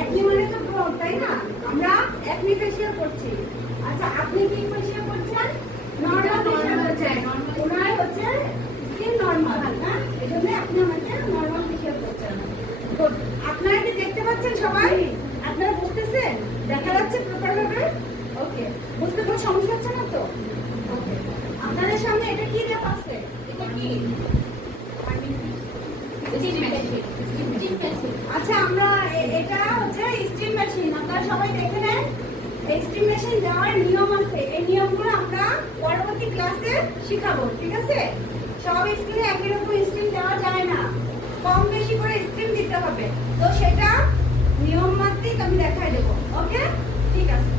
Acne মানে তো ব্রণ, তাই না? আমরা একনি ফেসিয়াল করছি। আচ্ছা, আপনি কি ফেসিয়াল করছেন? নরমাল ফেসিয়াল করছেন। ওনার হচ্ছে স্কিন নরমাল, না? এজন্য আপনি আমাকে নরমাল ফেসিয়াল করছেন। গুড। আপনারা কি দেখতে পাচ্ছেন সবাই? আপনারা বুঝতেছেন? দেখা যাচ্ছে প্রপার ভাবে? ওকে। বুঝতে কোনো সমস্যা হচ্ছে না তো? ওকে। আপনাদের সামনে এটা কি দেওয়া আছে? এটা কি? আচ্ছা, আমরা এটা হচ্ছে স্টিম মেশিন। আপনারা সবাই দেখে নেন। এই স্টিম মেশিন দেওয়ার নিয়ম আছে। এই নিয়মগুলো আমরা পরবর্তী ক্লাসে শিখাবো, ঠিক আছে? সব স্কিনে একই রকম স্টিম দেওয়া যায় না, কম বেশি করে স্টিম দিতে হবে। তো সেটা নিয়ম মাফিক আমি দেখাই দেবো। ওকে, ঠিক আছে।